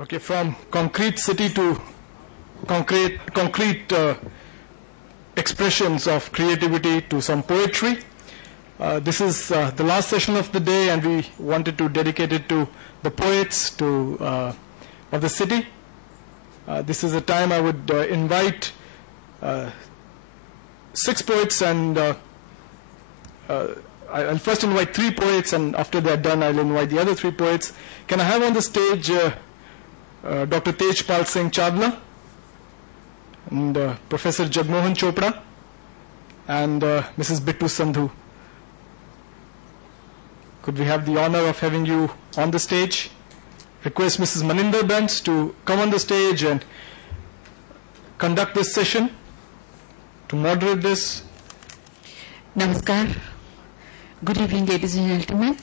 Okay, from concrete city to concrete expressions of creativity to some poetry. This is the last session of the day, and we wanted to dedicate it to the poets of the city. This is a time I would invite 6 poets, and I'll first invite 3 poets, and after they're done, I'll invite the other 3 poets. Can I have on the stage Dr. Tejpal Singh Chawla and Professor Jagmohan Chopra and Mrs. Bittu Sandhu. Could we have the honor of having you on the stage? Request Mrs. Maninder Benz to come on the stage and conduct this session, to moderate this. Namaskar. Good evening, ladies and gentlemen.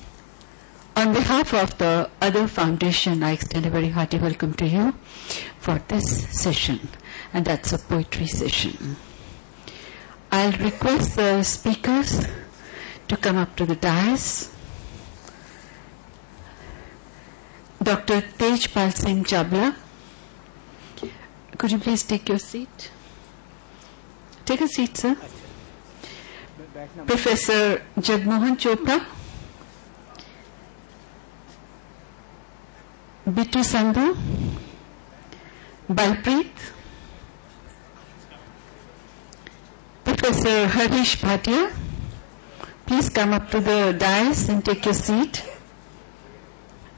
On behalf of the Other Foundation, I extend a very hearty welcome to you for this session, and that's a poetry session. I'll request the speakers to come up to the dais. Dr. Tejpal Singh Chawla, could you please take your seat? Take a seat, sir. Professor Jagmohan Chopra, Bittu Sandhu, Balpreet, Professor Harish Bhatia, please come up to the dais and take your seat.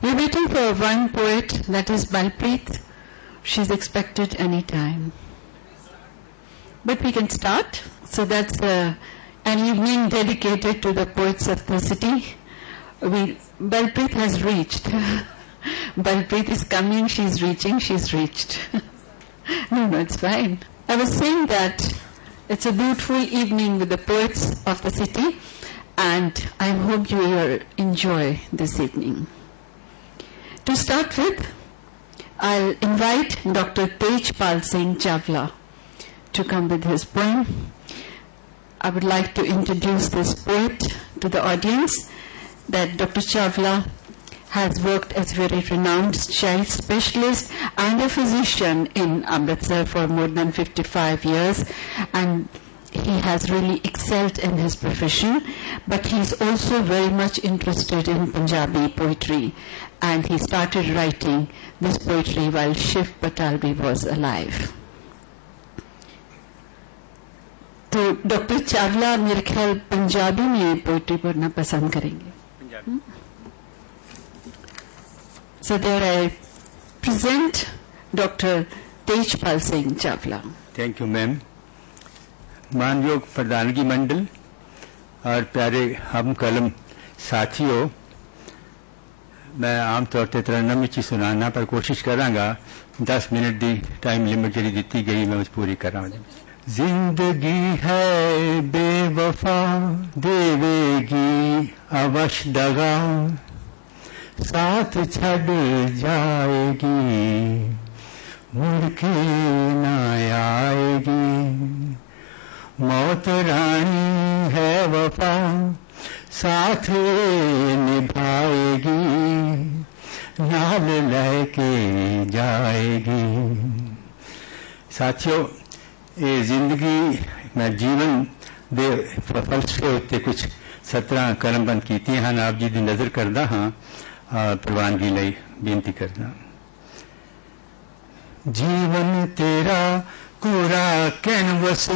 We're waiting for one poet, that is Balpreet. She's expected any time. But we can start. So that's an evening dedicated to the poets of the city. Balpreet has reached. Balpreet is coming, she's reaching, she's reached. No, it's fine. I was saying that it's a beautiful evening with the poets of the city, and I hope you will enjoy this evening. To start with, I'll invite Dr. Tejpal Singh Chawla to come with his poem. I would like to introduce this poet to the audience, that Dr. Chawla has worked as a very renowned child specialist and a physician in Amritsar for more than 55 years, and he has really excelled in his profession, but he's also very much interested in Punjabi poetry, and he started writing this poetry while Shiv Patalvi was alive. तो doctor Chawla मेरे ख्याल पंजाबी में poetry पढ़ना पसंद करेंगे. So there I present Dr. Tejpal Singh Chawla. Thank you, ma'am. मानयोग प्रधानगी मंडल और प्यारे हम कलम साथियों, मैं आमतौर पर तरन्नुम च सुनाना पर कोशिश करांगा. 10 मिनट की टाइम लिमिट जी दी गई मैं पूरी करा. जिंदगी है बेवफा, देवेगी अवश्य दगा, साथ छड़ जाएगी, मुड़ के ना आएगी. मौत रानी है वफा, साथ निभाएगी, नाल लेके जाएगी. साथियों, ये जिंदगी मैं जीवन दे फलसफे उत्ते कुछ 17 कलमबंद कीती हैं. आप जी की नज़र करदा हाँ, प्रवानगी लई बेनती करदा. जीवन तेरा कोरा कैनवस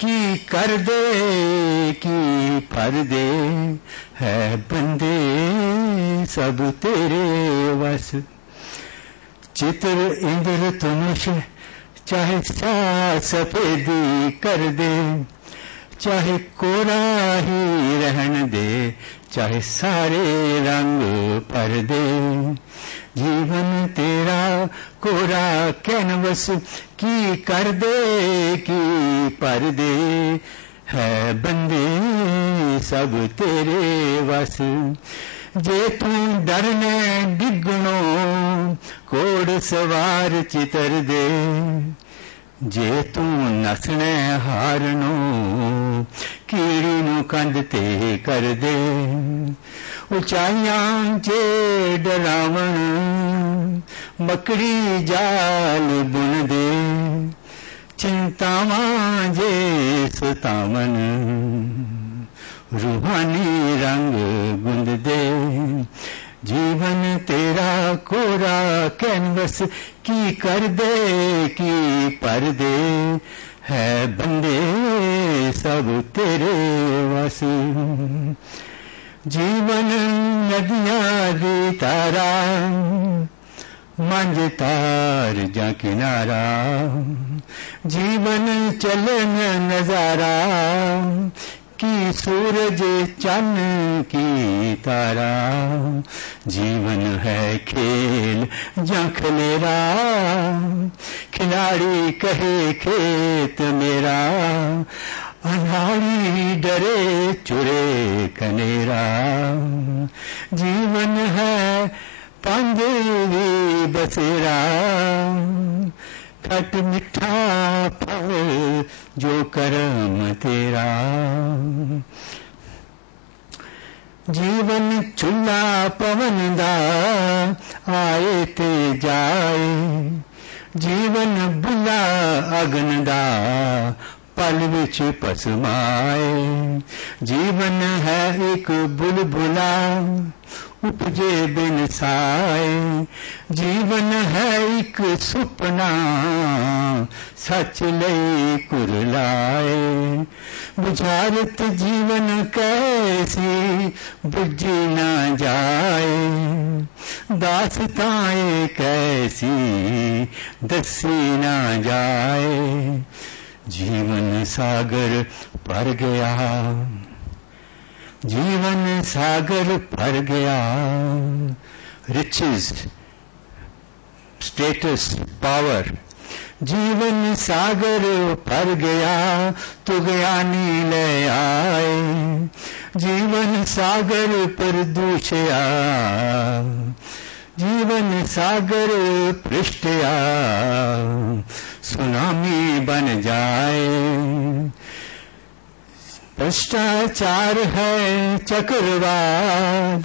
की कर दे, की भर दे, है बंदे सब तेरे वस. चित्र इंद्र तुमश चाहे सफेदी कर दे, चाहे कोरा ही रहन दे, चाहे सारे रंग भर दे. जीवन तेरा कोरा कैनवस की कर दे, की भर दे, है बंदे सब तेरे वस. जे तू डरने डिगणो, कोड़ सवार चितर दे, जे तू नसने हारनो कीड़ी नू कंध ते कर दे उचाइयां जे डरावण मकड़ी जाल बुन दे चिंतावां जे सतावन रूहानी रंग गुंद दे जीवन तेरा कोरा कैनवस की कर दे की पर दे है बंदे सब तेरे वस जीवन नदियां दी तारा मंझ तार जा किनारा जीवन चलन नजारा की सूरज चन्न की तारा जीवन है खेल जा खलेरा खिलाड़ी कहे खेत मेरा अनाड़ी डरे चुरे कनेरा जीवन है पांदेवी बसेरा खट मिठा फल जो करम तेरा जीवन चुला पवन दा आए ते जाए जीवन बुला अगन दा पल विच पसमाए जीवन है एक बुलबुला उपजे बिन साए जीवन है एक सुपना सच लई कुरलाए बुझारत जीवन कैसी बुझी ना जाए दास्ताएं कैसी दसी ना जाए जीवन सागर भर गया जीवन सागर भर गया रिचेस स्टेटस पावर जीवन सागर भर गया तो ज्ञानी ले आए जीवन सागर पर दूषया जीवन सागर पृष्ठया सुनामी बन जाए भ्रष्टाचार है चक्रवाद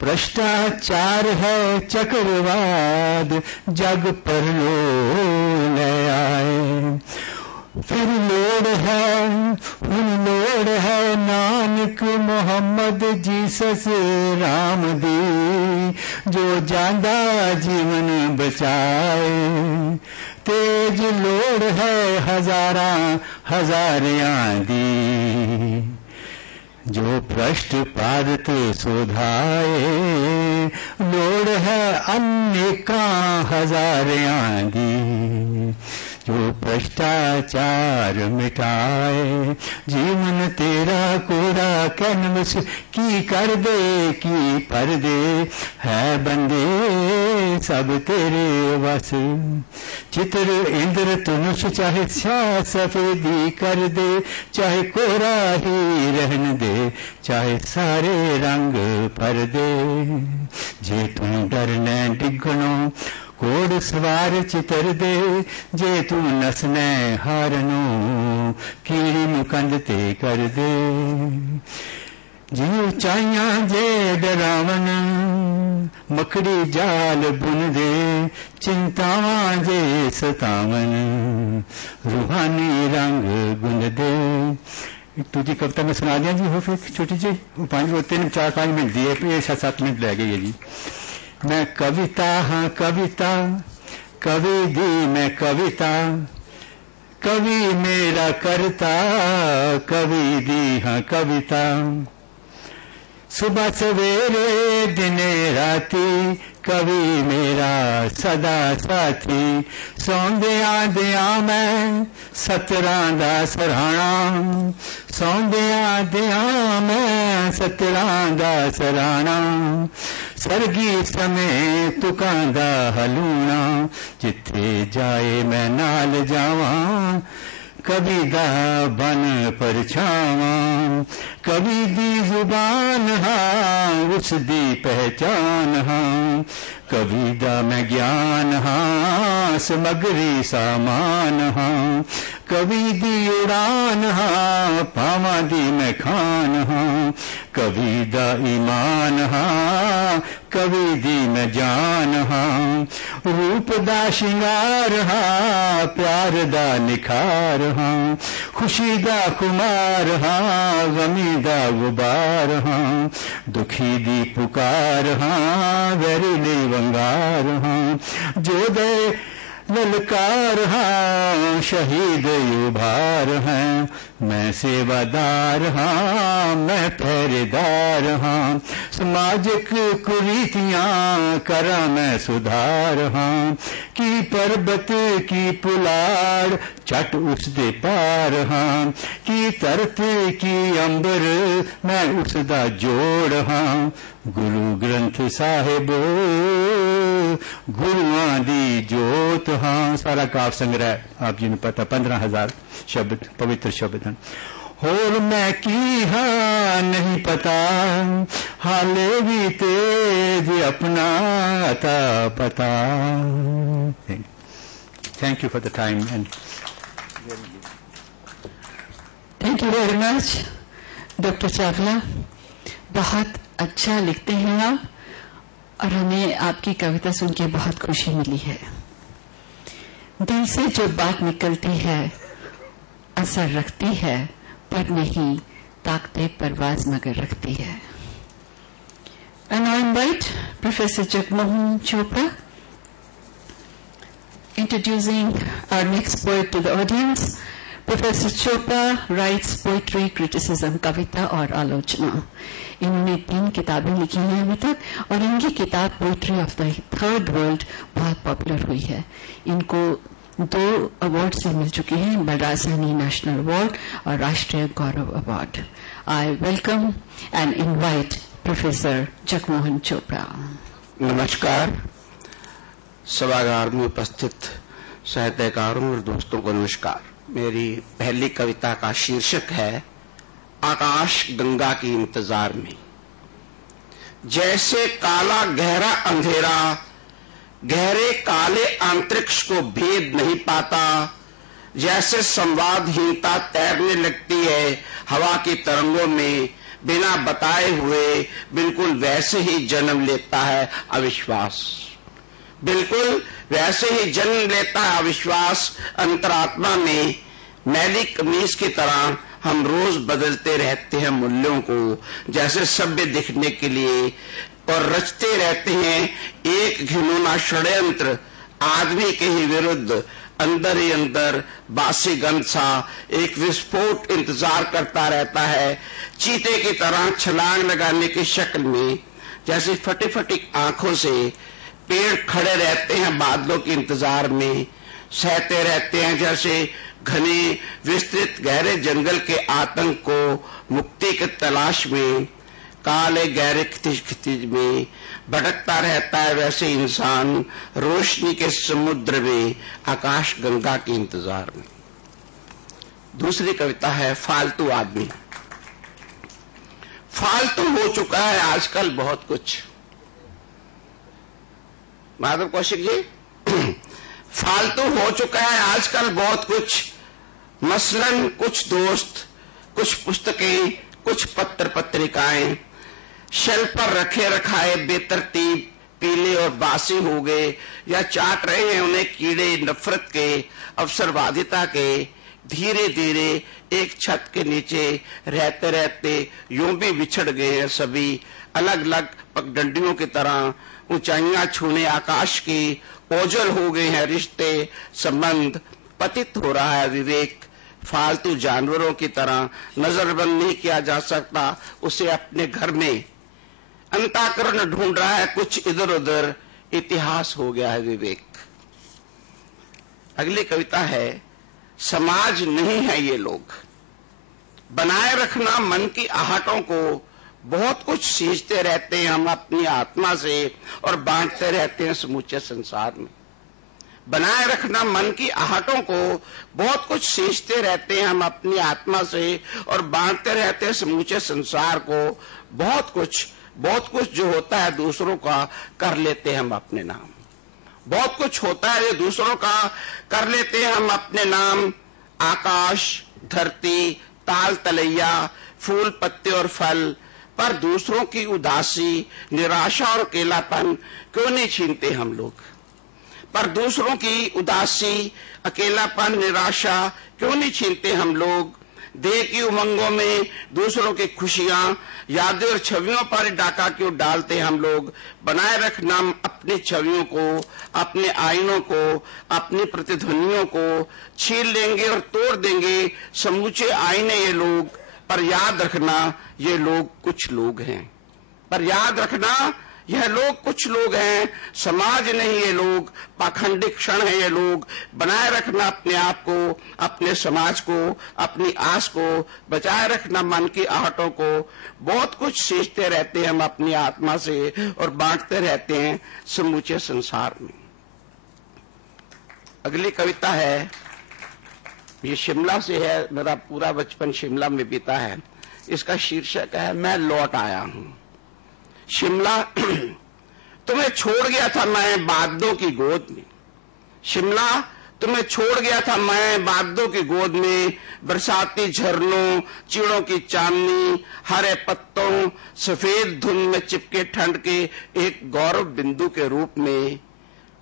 भ्रष्टाचार है चक्रवाद जग पर लो ले आए फिर लोड़ है नानक मोहम्मद जीसस राम दी जो जांदा जीवन बचाए तेज लोड़ है हजारियां दी जो भ्रष्ट पादत सुधाए लोड़ है अनेकां हजारियां दी जो भ्रष्टाचार मिटाए जीवन तेरा कोरा कैनवस की कर दे की पर दे है बंदे सब तेरे वस चित्र इंद्र धनुष चाहे स्याह सफेदी कर दे चाहे कोरा ही रहन दे चाहे सारे रंग भर दे जे तू डरने डिगणो कोड़ सवार चितर दे जे तू नसने हारनो कीड़ी नू कंध ते कर दे जी उचाइयां जे डरावन मकड़ी जाल बुन दे चिंतावां जे सतावन रूहानी रंग गुंद दे दूजी कविता में सुना दिया जी हो फिर छोटी जी 3-4-5 मिनट दिए फिर 7 मिनट लग गई है जी मैं कविता हाँ कविता कवि दी मैं कविता कवि मेरा करता कवि दी हाँ कविता सुबह सवेरे दिने राती कवि मेरा सदा साथी सौंदियां दियां मैं सतरां दा सराहना सौंदियां दियां मैं सतरां दा सराहना सरगी समय तुकां दा हलूना जिथे जाए मैं नाल जावां कभी दा बन परछावा, कभी दी जुबान हाँ उस दी पहचान हाँ, कभी दा मैं ज्ञान हाँ समग्री सामान हाँ, कभी दी उड़ान हाँ पावा दी मैं खान हाँ, कभी दा ईमान हाँ कभी दी मैं जान हाँ, रूप दा श्रृंगार हाँ प्यार दा निखार हाँ, खुशी दा कुमार हाँ गमी दा गुबार हाँ, दुखी दी पुकार हाँ वैरिले वंगार हाँ, जो दे ललकार हाँ शहीद युभार हैं, मैं सेवादार हाँ मैं पहरेदार हाँ, समाजिक कुरीतियां करा मैं सुधार हाँ, की पर्वत की पुलाड़ चट उस दे पार हाँ, की तरत की अंबर मैं उस दा जोड़ हाँ, गुरु ग्रंथ साहिबो गुरुआं दी जोत हाँ। सारा काव्य संग्रह आप जी ने पता 15,000 शब्द पवित्र शब्द हैं। होर मैं की हाँ नहीं पता हाले भी तेज अपना अता पता। Thank you for the time and thank you very much doctor Chawla. बहुत अच्छा लिखते हैं आप और हमें आपकी कविता सुन के बहुत खुशी मिली है। दिल से जो बात निकलती है असर रखती है, पर नहीं ताकते परवाज मगर रखती है। And I invite Professor Jagmohan Chopra, introducing our next poet to the audience. Professor Chopra writes poetry, criticism, कविता और आलोचना। इन्होंने 3 किताबें लिखी हैं अभी तक और इनकी किताब poetry of the third world बहुत पॉपुलर हुई है। इनको 2 अवार्ड्स भी मिल चुके हैं, बलरासानी नेशनल अवार्ड और राष्ट्रीय गौरव award. I welcome and invite professor Jagmohan Chopra. नमस्कार। सभागार में उपस्थित साहित्यकारों और दोस्तों को नमस्कार। मेरी पहली कविता का शीर्षक है आकाश गंगा की इंतजार में। जैसे काला गहरा अंधेरा गहरे काले अंतरिक्ष को भेद नहीं पाता, जैसे संवादहीनता तैरने लगती है हवा की तरंगों में बिना बताए हुए, बिल्कुल वैसे ही जन्म लेता है अविश्वास। बिल्कुल वैसे ही जन्म लेता है अविश्वास अंतरात्मा में। मैली कमीज की तरह हम रोज बदलते रहते हैं मूल्यों को, जैसे सभ्य दिखने के लिए, और रचते रहते हैं एक घिनौना षड्यंत्र आदमी के ही विरुद्ध। अंदर ही अंदर बासी गंध सा एक विस्फोट इंतजार करता रहता है, चीते की तरह छलांग लगाने की शक्ल में। जैसे फटी फटी आंखों से पेड़ खड़े रहते हैं बादलों के इंतजार में, सहते रहते हैं जैसे घने विस्तृत गहरे जंगल के आतंक को मुक्ति की तलाश में। काले गहरे खितिज में भटकता रहता है वैसे इंसान रोशनी के समुद्र में, आकाश गंगा के इंतजार में। दूसरी कविता है फालतू आदमी। फालतू हो चुका है आजकल बहुत कुछ। माधव कौशिक जी, फालतू हो चुका है आजकल बहुत कुछ। मसलन कुछ दोस्त, कुछ पुस्तकें, कुछ पत्र पत्रिकाएं शेल्फ पर रखे रखाए बेतरतीब पीले और बासी हो गए, या चाट रहे हैं उन्हें कीड़े नफरत के, अवसरवादिता के। धीरे धीरे एक छत के नीचे रहते रहते यूं भी बिछड़ गए हैं सभी, अलग अलग पगडंडियों की तरह। ऊंचाइयां छूने आकाश की ओझल हो गए हैं रिश्ते संबंध, पतित हो रहा है विवेक। फालतू जानवरों की तरह नजरबंद नहीं किया जा सकता उसे अपने घर में। अंतःकरण ढूंढ रहा है कुछ इधर उधर, इतिहास हो गया है विवेक। अगली कविता है समाज नहीं है ये लोग। बनाए रखना मन की आहटों को, बहुत कुछ सींचते रहते हैं हम अपनी आत्मा से और बांटते रहते हैं समूचे संसार में। बनाए रखना मन की आहटों को। बहुत कुछ सींचते रहते हैं हम अपनी आत्मा से और बांटते रहते हैं समूचे संसार को। बहुत कुछ जो होता है दूसरों का कर लेते हैं हम अपने नाम। बहुत कुछ होता है जो दूसरों का कर लेते हैं हम अपने नाम। आकाश, धरती, ताल तलैया, फूल, पत्ते और फल, पर दूसरों की उदासी, निराशा और अकेलापन क्यों नहीं छीनते हम लोग? पर दूसरों की उदासी, अकेलापन, निराशा क्यों नहीं छीनते हम लोग? देह की उमंगों में दूसरों की खुशियां, यादें और छवियों पर डाका क्यों डालते हम लोग? बनाए रखना अपनी छवियों को, अपने आईनों को, अपनी प्रतिध्वनियों को छीन लेंगे और तोड़ देंगे समूचे आईने ये लोग। पर याद रखना ये लोग कुछ लोग हैं। पर याद रखना यह लोग कुछ लोग हैं, समाज नहीं ये लोग, पाखंडी क्षण है ये लोग। बनाए रखना अपने आप को, अपने समाज को, अपनी आस को, बचाए रखना मन की आहटों को। बहुत कुछ सींचते रहते हैं हम अपनी आत्मा से और बांटते रहते हैं समूचे संसार में। अगली कविता है, ये शिमला से है, मेरा पूरा बचपन शिमला में बीता है। इसका शीर्षक है मैं लौट आया हूं। शिमला तुम्हें छोड़ गया था मैं बादलों की गोद में। शिमला तुम्हें छोड़ गया था मैं बादलों की गोद में। बरसाती झरनों, चिड़ों की चांदनी, हरे पत्तों, सफेद धुंध में चिपके ठंड के एक गौरव बिंदु के रूप में।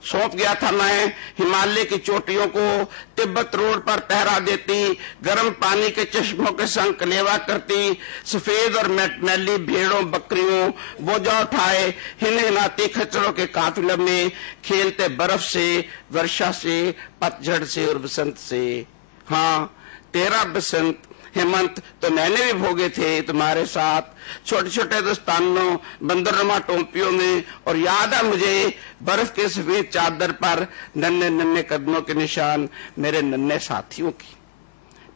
सौंप गया था मैं हिमालय की चोटियों को, तिब्बत रोड पर पहरा देती, गर्म पानी के चश्मों के संग कलेवा करती, सफेद और मैली भेड़ों बकरियों बोझा उठाए हिनहिनाती खच्चरों के काफिले में, खेलते बर्फ से, वर्षा से, पतझड़ से और बसंत से। हाँ, तेरा बसंत हेमंत तो मैंने भी भोगे थे तुम्हारे साथ, छोटे छोटे दस्तानों, बंदरनुमा टोपियों में। और याद है मुझे बर्फ के सफेद चादर पर नन्हे नन्हे कदमों के निशान मेरे नन्हे साथियों की।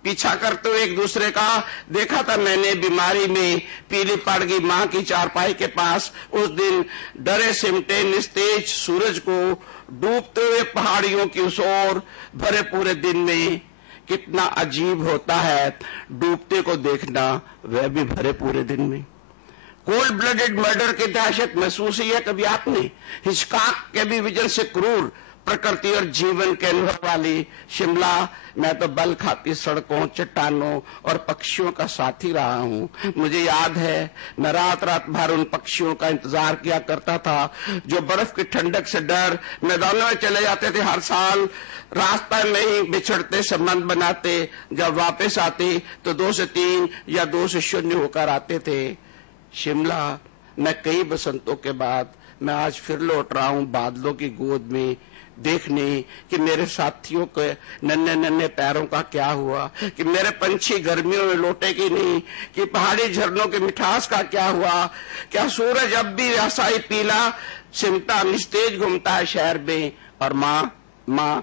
पीछा करते हुए एक दूसरे का देखा था मैंने बीमारी में, पीली पड़ गई मां की चारपाई के पास। उस दिन डरे सिमटे निस्तेज सूरज को, डूबते हुए पहाड़ियों की उस ओर भरे पूरे दिन में। कितना अजीब होता है डूबते को देखना, वह भी भरे पूरे दिन में। कोल्ड ब्लडेड मर्डर की दहशत महसूस ही है कभी आपने? हिचकाक के भी विजन से क्रूर प्रकृति और जीवन के अनुभव वाली शिमला, मैं तो बल खाती सड़कों, चट्टानों और पक्षियों का साथी रहा हूं। मुझे याद है मैं रात रात भर उन पक्षियों का इंतजार किया करता था जो बर्फ की ठंडक से डर मैदानों में चले जाते थे हर साल। रास्ता में ही बिछड़ते संबंध बनाते, जब वापस आते तो 2 से 3 या 2 से 0 होकर आते थे। शिमला, मैं कई बसंतों के बाद मैं आज फिर लौट रहा हूं बादलों की गोद में, देखने कि मेरे साथियों के नन्हे नन्हे पैरों का क्या हुआ, कि मेरे पंछी गर्मियों में लौटे कि नहीं, कि पहाड़ी झरनों की मिठास का क्या हुआ। क्या सूरज अब भी वैसा ही पीला सिमटा निस्तेज घूमता है शहर में? और माँ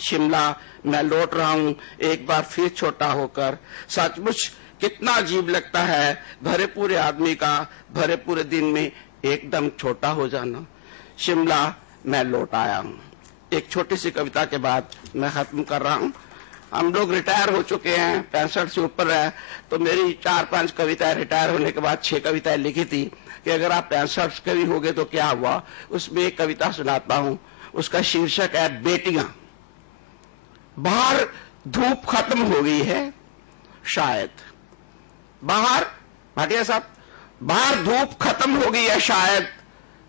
शिमला, मैं लौट रहा हूं एक बार फिर छोटा होकर। सचमुच कितना अजीब लगता है भरे पूरे आदमी का भरे पूरे दिन में एकदम छोटा हो जाना। शिमला, मैं लौट आया हूं। एक छोटी सी कविता के बाद मैं खत्म कर रहा हूं। हम लोग रिटायर हो चुके हैं, 65 से ऊपर है, तो मेरी 4-5 कविताएं रिटायर होने के बाद 6 कविताएं लिखी थी कि अगर आप 65 के भी हो गए तो क्या हुआ। उसमें एक कविता सुनाता हूं, उसका शीर्षक है बेटियां। बाहर धूप खत्म हो गई है शायद, बाहर भाटिया साहब, बाहर धूप खत्म हो गई है शायद,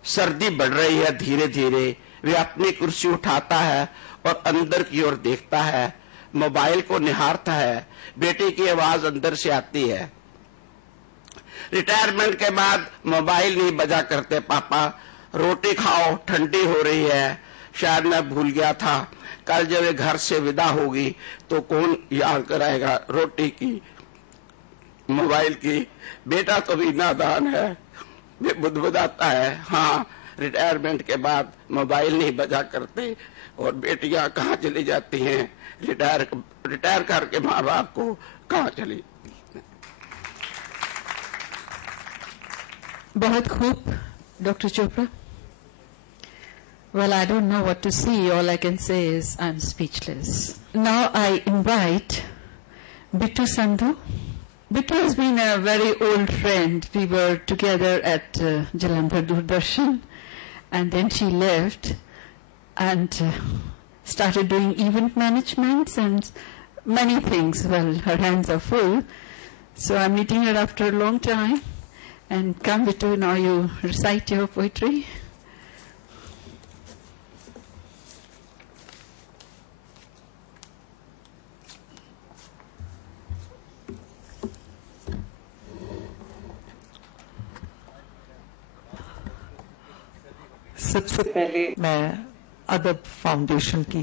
सर्दी बढ़ रही है धीरे धीरे। वे अपनी कुर्सी उठाता है और अंदर की ओर देखता है, मोबाइल को निहारता है। बेटी की आवाज अंदर से आती है, रिटायरमेंट के बाद मोबाइल नहीं बजा करते पापा, रोटी खाओ ठंडी हो रही है। शायद मैं भूल गया था, कल जब वे घर से विदा होगी तो कौन याद कराएगा रोटी की, मोबाइल की। बेटा तो भी नादान है, वे बुदबुदाता है। हाँ, रिटायरमेंट के बाद मोबाइल नहीं बजा करते और बेटियां कहाँ चली जाती हैं रिटायर करके, माँ बाप को कहाँ चली। बहुत खूब doctor Chopra. Well, I don't know what to say. All I can say is I'm speechless. Now I invite Bittu Sandhu. Bittu has been a very old friend. We were together at Jalandhar Doordarshan, and then she left and started doing event management and many things. Well, her hands are full. So I'm meeting her after a long time. And come, Bittu, now you recite your poetry. सबसे पहले मैं अदब foundation की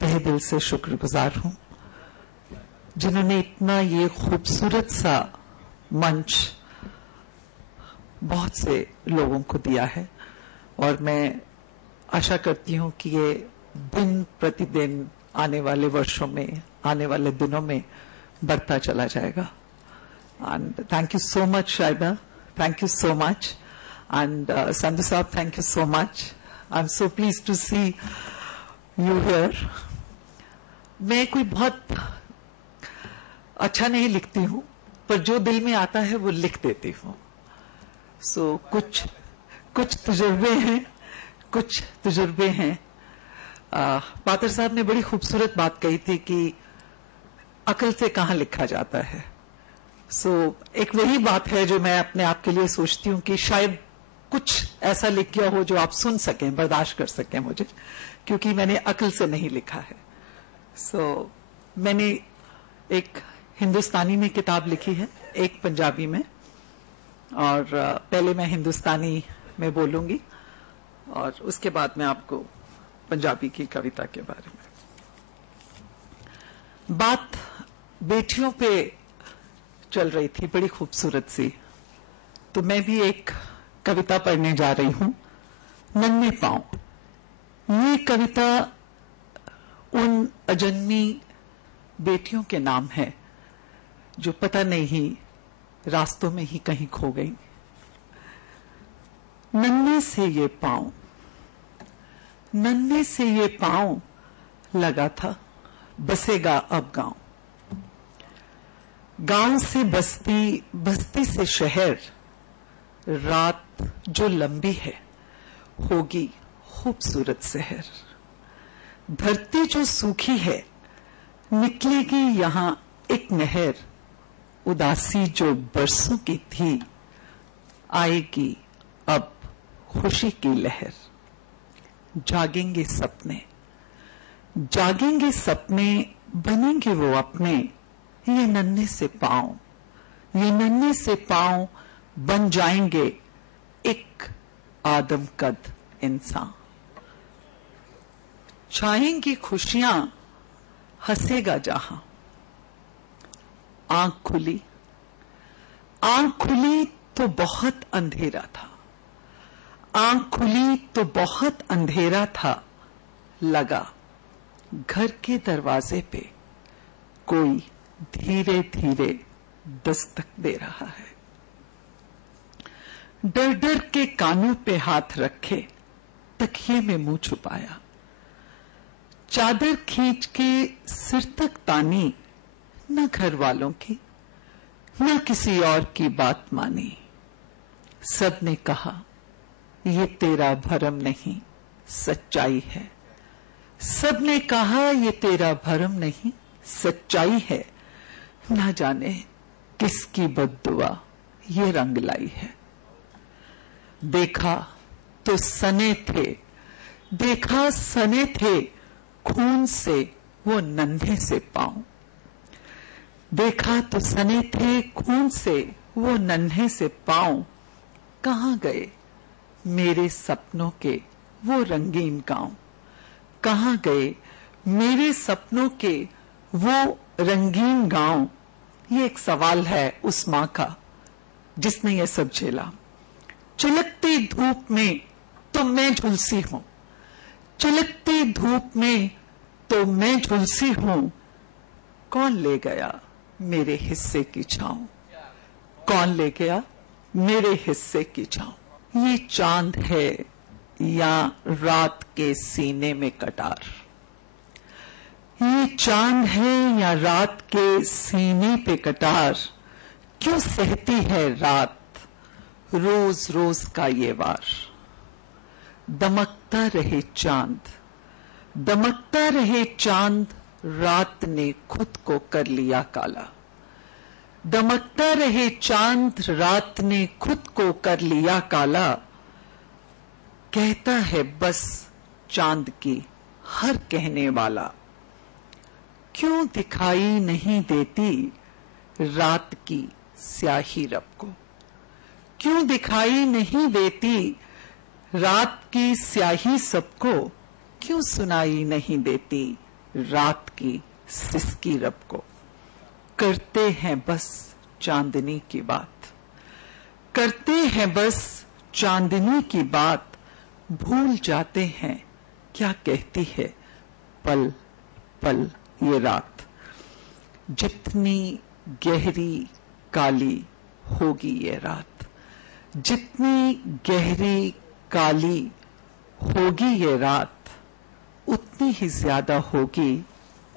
तहे दिल से शुक्रगुजार हूं, जिन्होंने इतना ये खूबसूरत सा मंच बहुत से लोगों को दिया है, और मैं आशा करती हूं कि ये दिन प्रतिदिन आने वाले वर्षों में, आने वाले दिनों में बढ़ता चला जाएगा. And thank you so much Shaiba, thank you so much. And Sandhu Saab, thank you so much. I'm so pleased to see you here. मैं कोई बहुत अच्छा नहीं लिखती हूँ, पर जो दिल में आता है वो लिख देती हूँ. कुछ तजुर्बे हैं. पातर साहब ने बड़ी खूबसूरत बात कही थी कि अकल से कहाँ लिखा जाता है. एक वही बात है जो मैं अपने आप के लिए सोचती हूँ कि शायद कुछ ऐसा लिख गया हो जो आप सुन सकें, बर्दाश्त कर सकें मुझे, क्योंकि मैंने अकल से नहीं लिखा है. मैंने एक हिंदुस्तानी में किताब लिखी है, एक पंजाबी में, और पहले मैं हिंदुस्तानी में बोलूंगी और उसके बाद मैं आपको पंजाबी की कविता के बारे में. बात बेटियों पे चल रही थी, बड़ी खूबसूरत सी, तो मैं भी एक कविता पढ़ने जा रही हूं, नन्हे पांव. ये कविता उन अजन्मी बेटियों के नाम है जो पता नहीं रास्तों में ही कहीं खो गई. नन्हे से ये पांव, नन्हे से ये पांव, लगा था बसेगा अब गांव. गांव से बस्ती, बस्ती से शहर, रात जो लंबी है होगी खूबसूरत शहर. धरती जो सूखी है निकलेगी यहां एक नहर. उदासी जो बरसों की थी आएगी अब खुशी की लहर. जागेंगे सपने, जागेंगे सपने, बनेंगे वो अपने. ये नन्हे से पांव, ये नन्हे से पांव बन जाएंगे एक आदम कद इंसान. छाएंगी खुशियां, हंसेगा जहां. आंख खुली, आंख खुली तो बहुत अंधेरा था. आंख खुली तो बहुत अंधेरा था. लगा घर के दरवाजे पे कोई धीरे धीरे दस्तक दे रहा है. डर डर के कानों पे हाथ रखे, तकिए में मुंह छुपाया. चादर खींच के सिर तक तानी, न घर वालों की न किसी और की बात मानी. सब ने कहा ये तेरा भरम नहीं सच्चाई है. सब ने कहा ये तेरा भरम नहीं सच्चाई है. ना जाने किसकी बद्दुआ ये रंग लाई है. देखा तो सने थे, देखा सने थे खून से वो नन्हे से पांव. देखा तो सने थे खून से वो नन्हे से पांव. कहां गए मेरे सपनों के वो रंगीन गांव. कहां गए मेरे सपनों के वो रंगीन गांव. ये एक सवाल है उस मां का जिसने ये सब झेला. चलकती धूप में तो मैं झुलसी हूं, चलकती धूप में तो मैं झुलसी हूं. कौन ले गया मेरे हिस्से की छांव. कौन ले गया मेरे हिस्से की छांव. ये चांद है या रात के सीने में कटार। ये चांद है या रात के सीने पे कटार, क्यों सहती है रात रोज रोज का ये वार। दमकता रहे चांद, दमकता रहे चांद, रात ने खुद को कर लिया काला। दमकता रहे चांद, रात ने खुद को कर लिया काला। कहता है बस चांद की हर कहने वाला, क्यों दिखाई नहीं देती रात की स्याही रब को। क्यों दिखाई नहीं देती रात की स्याही सबको, क्यों सुनाई नहीं देती रात की सिसकी रब को। करते हैं बस चांदनी की बात, करते हैं बस चांदनी की बात, भूल जाते हैं क्या कहती है पल पल ये रात। जितनी गहरी काली होगी ये रात, जितनी गहरी काली होगी ये रात, उतनी ही ज्यादा होगी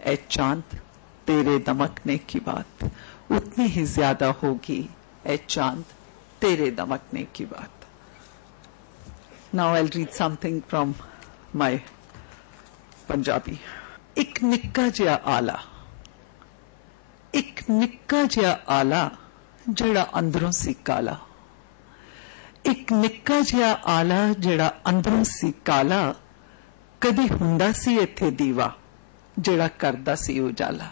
ए चांद तेरे दमकने की बात। उतनी ही ज्यादा होगी ए चांद तेरे दमकने की बात। Now I'll read something from my Punjabi. एक निक्का जिहा आला, एक निक्का जिहा आला ਜਿਹੜਾ ਅੰਦਰੋਂ ਸੀ ਕਾਲਾ। ਇੱਕ ਨਿੱਕਾ ਜਿਹਾ ਆਲਾ ਜਿਹੜਾ ਅੰਦਰੋਂ ਸੀ ਕਾਲਾ, ਕਦੀ ਹੁੰਦਾ ਸੀ ਇੱਥੇ ਦੀਵਾ ਜਿਹੜਾ ਕਰਦਾ ਸੀ ਉਜਾਲਾ।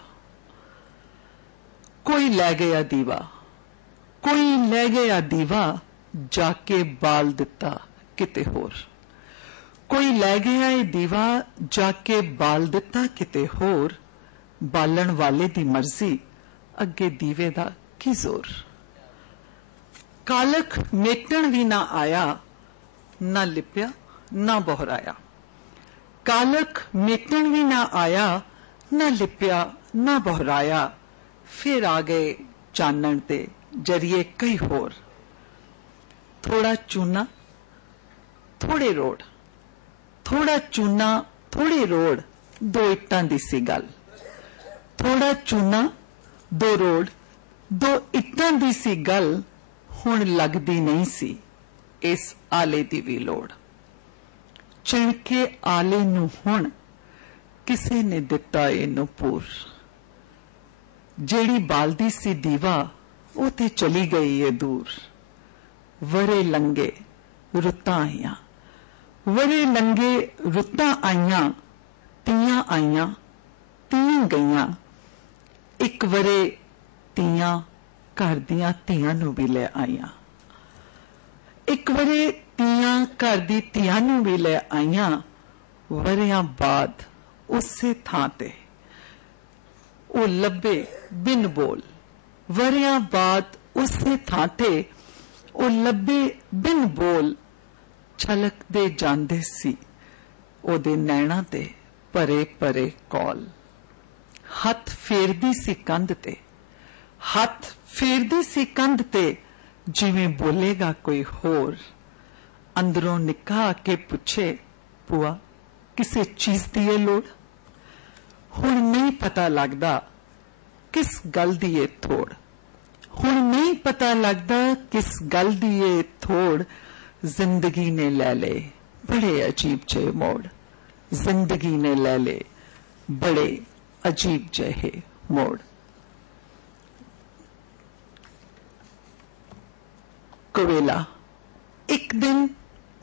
ਕੋਈ ਲੈ ਗਿਆ ਦੀਵਾ, ਕੋਈ ਲੈ ਗਿਆ ਦੀਵਾ, ਜਾ ਕੇ ਬਾਲ ਦਿੱਤਾ ਕਿਤੇ ਹੋਰ। ਕੋਈ ਲੈ ਗਿਆ ਇਹ ਦੀਵਾ, ਜਾ ਕੇ ਬਾਲ ਦਿੱਤਾ ਕਿਤੇ ਹੋਰ। ਬਾਲਣ ਵਾਲੇ ਦੀ ਮਰਜ਼ੀ, ਅੱਗੇ ਦੀਵੇ ਦਾ ਕੀ ਜ਼ੋਰ। ਕਾਲਖ ਮੇਟਣ ਵੀ ਨਾ ਆਇਆ, ਨਾ ਲਿਪਿਆ ਨਾ ਬੋਹਰਾਇਆ। ਕਾਲਖ ਮੇਟਣ ਵੀ ਨਾ ਆਇਆ, ਨਾ ਲਿਪਿਆ ਨਾ ਬੋਹਰਾਇਆ। ਫਿਰ ਆ ਗਏ ਚਾਨਣ ਤੇ ਜਰੀਏ ਕਈ ਹੋਰ। ਥੋੜਾ ਚੂਨਾ ਥੋੜੇ ਰੋੜ, ਥੋੜਾ ਚੂਨਾ ਥੋੜੀ ਰੋੜ, ਦੋ ਇੱਟਾਂ ਦੀ ਸੀ ਗੱਲ। ਥੋੜਾ ਚੂਨਾ ਦੋ ਰੋੜ, ਦੋ ਇੱਟਾਂ ਦੀ ਸੀ ਗੱਲ। ਹੁਣ ਲੱਗਦੀ ਨਹੀਂ ਸੀ ਇਸ ਆਲੇ ਦੀ ਵੀ ਲੋੜ। ਚਿਣਕੇ ਆਲੇ ਨੂੰ ਹੁਣ ਕਿਸੇ ਨੇ ਦਿੱਤਾ ਇਹਨੂੰ ਪੂਰ। ਜਿਹੜੀ ਬਾਲਦੀ ਸੀ ਦੀਵਾ, ਉਹ ਤੇ ਚਲੀ ਗਈ ਏ ਦੂਰ। ਵਰੇ ਲੰਗੇ ਰੁੱਤਾਂ ਆਈਆਂ, ਵਰੇ ਲੰਗੇ ਰੁੱਤਾਂ ਆਈਆਂ, ਤੀਆਂ ਆਈਆਂ ਤੀਆਂ ਗਈਆਂ। ਇੱਕ ਵਰੇ ਤੀਆਂ ਘਰ ਦੀਆਂ ਧੀਆਂ ਨੂੰ ਵੀ ਲੈ ਆਈਆਂ। ਇੱਕ ਵਰੇ ਤੀਆਂ ਘਰ ਦੀ ਧੀਆਂ ਨੂੰ ਵੀ ਲੈ ਆਈਆਂ। ਵਰਿਆਂ ਬਾਅਦ ਉਸੇ ਥਾਂ ਤੇ ਉਹ ਲੱਭੇ ਬਿਨ ਬੋਲ। ਵਰਿਆਂ ਬਾਅਦ ਉਸੇ ਥਾਂ ਤੇ ਉਹ ਲੱਭੇ ਬਿਨ ਬੋਲ। ਛਲਕਦੇ ਜਾਂਦੇ ਸੀ ਉਹਦੇ ਨੈਣਾਂ ਤੇ ਭਰੇ ਭਰੇ ਕੌਲ। ਹੱਥ ਫੇਰਦੀ ਸੀ ਕੰਧ ਤੇ, ਹੱਥ ਫੇਰਦੀ ਸੀ ਕੰਧ ਤੇ, ਜਿਵੇਂ ਬੋਲੇਗਾ ਕੋਈ ਹੋਰ। ਅੰਦਰੋਂ ਨਿੱਕਾ ਆ ਕੇ ਪੁੱਛੇ, ਭੂਆ ਕਿਸੇ ਚੀਜ਼ ਦੀ ਏ ਲੋੜ। ਹੁਣ ਨਹੀਂ ਪਤਾ ਲੱਗਦਾ ਕਿਸ ਗੱਲ ਦੀ ਏ ਥੋੜ। ਹੁਣ ਨਹੀਂ ਪਤਾ ਲੱਗਦਾ ਕਿਸ ਗੱਲ ਦੀ ਏ ਥੋੜ। ਜ਼ਿੰਦਗੀ ਨੇ ਲੈ ਲਏ ਬੜੇ ਅਜੀਬ ਜਿਹੇ ਮੋੜ। ਜ਼ਿੰਦਗੀ ਨੇ ਲੈ ਲਏ ਬੜੇ ਅਜੀਬ ਜਿਹੇ ਮੋੜ। ਕਵੇਲਾ। ਇੱਕ ਦਿਨ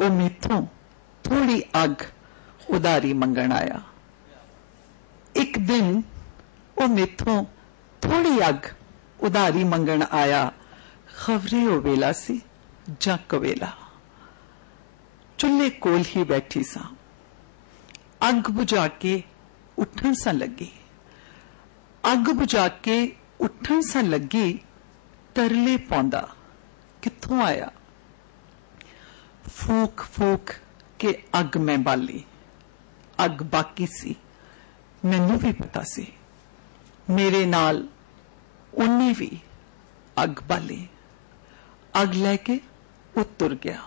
ਉਹ ਮੈਥੋਂ ਥੋੜੀ ਅੱਗ ਉਧਾਰੀ ਮੰਗਣ ਆਇਆ। ਇੱਕ ਦਿਨ ਉਹ ਮੈਥੋਂ ਥੋੜੀ ਅੱਗ ਉਧਾਰੀ ਮੰਗਣ ਆਇਆ। ਖਬਰੇ ਉਹ ਵੇਲਾ ਸੀ ਜਾਂ ਕਵੇਲਾ। ਚੁੱਲ੍ਹੇ ਕੋਲ ਹੀ ਬੈਠੀ ਸਾਂ। ਅੱਗ ਬੁਝਾ ਕੇ ਉੱਠਣ ਸਾਂ ਲੱਗੀ। ਅੱਗ ਬੁਝਾ ਕੇ ਉੱਠਣ ਸਾਂ ਲੱਗੀ। ਤਰਲੇ ਪਾਉਂਦਾ ਕਿੱਥੋਂ ਆਇਆ। ਫੂਕ ਫੂਕ ਕੇ ਅੱਗ ਮੈਂ ਬਾਲੀ। ਅੱਗ ਬਾਕੀ ਸੀ, ਮੈਨੂੰ ਵੀ ਪਤਾ ਸੀ। ਮੇਰੇ ਨਾਲ ਉਹਨੇ ਵੀ ਅੱਗ ਬਾਲੀ। ਅੱਗ ਲੈ ਕੇ ਉਹ ਤੁਰ ਗਿਆ।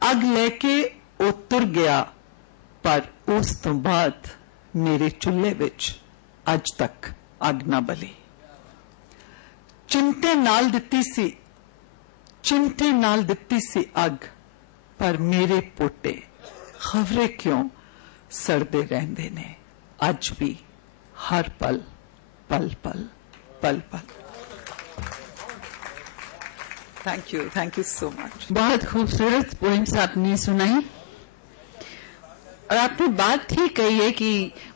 ਅੱਗ ਲੈ ਕੇ ਉਹ ਤੁਰ ਗਿਆ ਪਰ ਉਸ ਤੋਂ ਬਾਅਦ ਮੇਰੇ ਚੁੱਲ੍ਹੇ ਵਿੱਚ ਅੱਜ ਤੱਕ ਅੱਗ ਨਾ ਬਲੀ। ਚਿਮਟੇ ਨਾਲ ਦਿੱਤੀ ਸੀ ਅੱਗ, ਪਰ ਮੇਰੇ ਪੋਟੇ ਖਬਰੇ ਕਿਉਂ ਸੜਦੇ ਰਹਿੰਦੇ ਨੇ ਅੱਜ ਵੀ, ਹਰ ਪਲ पल पल पल पल। Thank you so much. बहुत खूबसूरत पोइम्स आपने सुनाई, और आपने बात ठीक कही है कि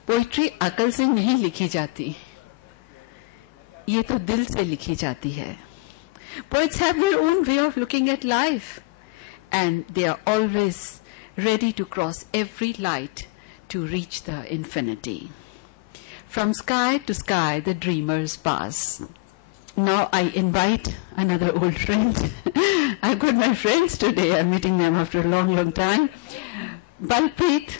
पोइट्री अकल से नहीं लिखी जाती, ये तो दिल से लिखी जाती है। Poets have their own way of looking at life, and they are always ready to cross every light to reach the infinity. From sky to sky, the dreamers pass. Now I invite another old friend. I've got my friends today. I'm meeting them after a long, long time. Balpreet.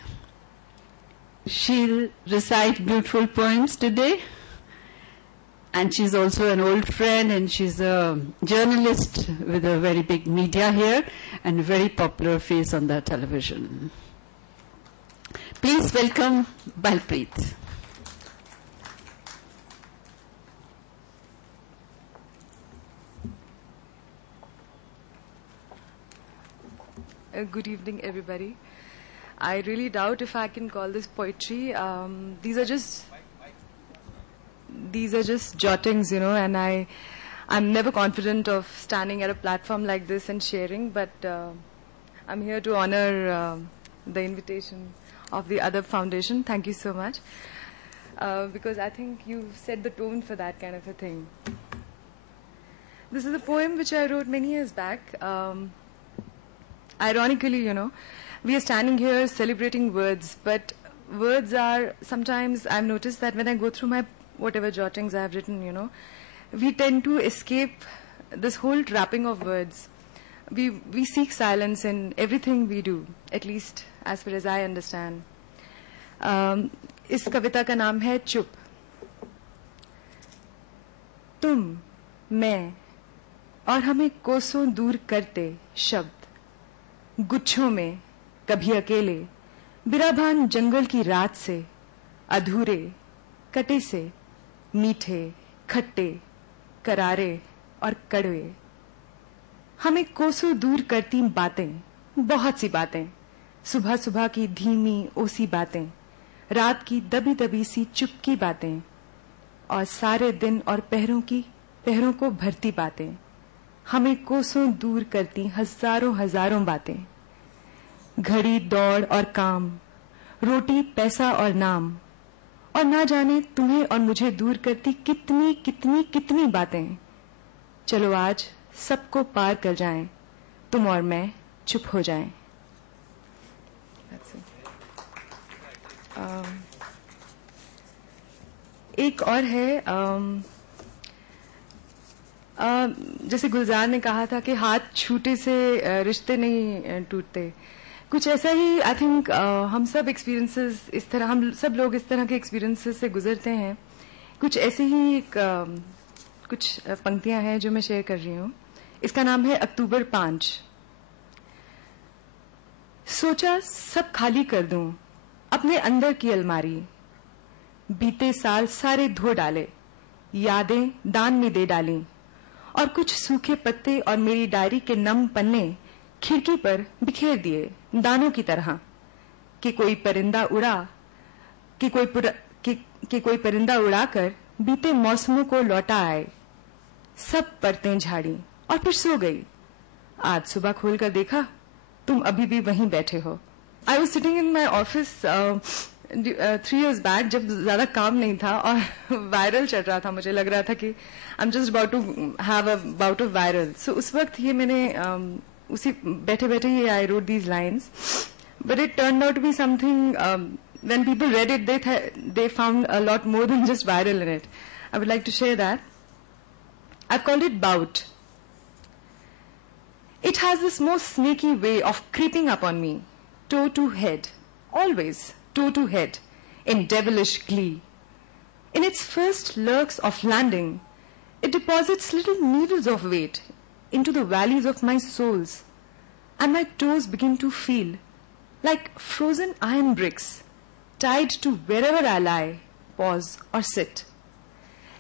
She'll recite beautiful poems today. And she's also an old friend, and she's a journalist with a very big media here and a very popular face on the television. Please welcome Balpreet. Good evening, everybody. I really doubt if I can call this poetry. These are just jottings, you know, and I'm never confident of standing at a platform like this and sharing, but I'm here to honor the invitation of the Adab Foundation. Thank you so much, because I think you've set the tone for that kind of a thing. This is a poem which I wrote many years back. Ironically, you know, we are standing here celebrating words, but words are sometimes, I've noticed that when I go through my whatever jottings I've written, you know, we tend to escape this whole trapping of words. We seek silence in everything we do, at least as far as I understand. इस कविता का नाम है चुप। तुम, मैं और हमें कोसों दूर करते शब्द, गुच्छों में कभी अकेले, बिराभान जंगल की रात से, अधूरे कटे से, मीठे खट्टे करारे और कड़वे, हमें कोसों दूर करती बातें, बहुत सी बातें, सुबह सुबह की धीमी ओसी बातें, रात की दबी दबी सी चुप की बातें, और सारे दिन और पहरों को भरती बातें, हमें कोसों दूर करती हजारों हजारों बातें। घड़ी दौड़ और काम, रोटी पैसा और नाम, और ना जाने तुम्हें और मुझे दूर करती कितनी कितनी कितनी बातें। चलो आज सबको पार कर जाएं, तुम और मैं चुप हो जाएं। एक और है, जैसे गुलजार ने कहा था कि हाथ छूटे से रिश्ते नहीं टूटते, कुछ ऐसा ही आई थिंक हम सब एक्सपीरियंसेस इस तरह, हम सब लोग इस तरह के एक्सपीरियंसेस से गुजरते हैं। कुछ ऐसे ही कुछ पंक्तियां हैं जो मैं शेयर कर रही हूँ। इसका नाम है अक्टूबर 5। सोचा सब खाली कर दूं अपने अंदर की अलमारी, बीते साल सारे धो डाले, यादें दान में दे डाली, और कुछ सूखे पत्ते और मेरी डायरी के नम पन्ने खिड़की पर बिखेर दिए दानों की तरह, कि कोई परिंदा उड़ाकर बीते मौसमों को लौटा आए। सब परतें झाड़ी और फिर सो गई। आज सुबह खोलकर देखा तुम अभी भी वहीं बैठे हो। I was sitting in my office 3 years back, जब ज्यादा काम नहीं था और वायरल चल रहा था, मुझे लग रहा था कि I am just about to have a bout of viral. So उस वक्त ये मैंने उसी बैठे बैठे ही I wrote these lines, but it turn out to be something, when people read it they found a lot more than just viral in it. I would like to share that. I've called it bout. It has this most sneaky way of creeping up on me, toe to head, always toe to head, in devilish glee. In its first lurks of landing, it deposits little needles of weight into the valleys of my soles, and my toes begin to feel like frozen iron bricks, tied to wherever I lie, pause, or sit.